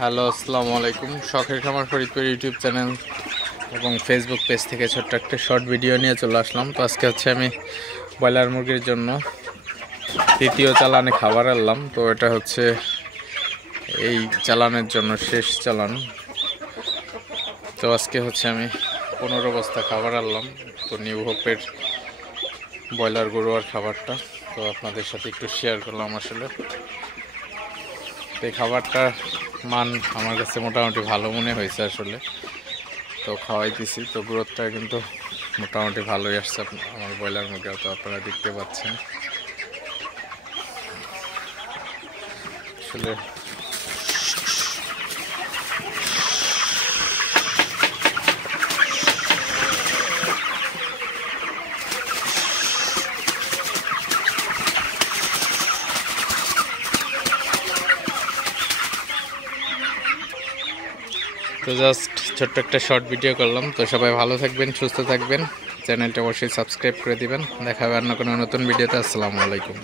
Hello, আসসালামু আলাইকুম। শখের খামার ফরিদপুর ইউটিউব চ্যানেল এবং ফেসবুক পেজ থেকে ছোট্ট একটা শর্ট ভিডিও নিয়ে চলে আসলাম। তো আজকে আমি ব্রয়লার মুরগির জন্য তৃতীয় চালানে খাবার আনলাম। তো এটা এই চালানের জন্য শেষ চালান। তো আজকে আমি 15 বস্তা খাবার আনলাম। তো নিউ হোপের ব্রয়লার গরুয়ার খাবারটা তো আপনাদের সাথে একটু শেয়ার করলাম। আসলে এই খাবারটা মান আমার কাছে মোটামুটি ভালো মনে হয়েছে আসলে। তো খাওয়াইতেছি, তো গ্রোথটা কিন্তু মোটামুটি ভালোই আসছে আমার ব্রয়লার মুরগিটা। তো আপনারা দেখতে পাচ্ছেন আসলে তো জাস্ট ছোট্ট একটা শর্ট ভিডিও করলাম। তো সবাই ভালো থাকবেন, সুস্থ থাকবেন, চ্যানেলটা অবশ্যই সাবস্ক্রাইব করে দিবেন। দেখা হবে অন্য কোনো নতুন ভিডিওতে। আসসালামু আলাইকুম।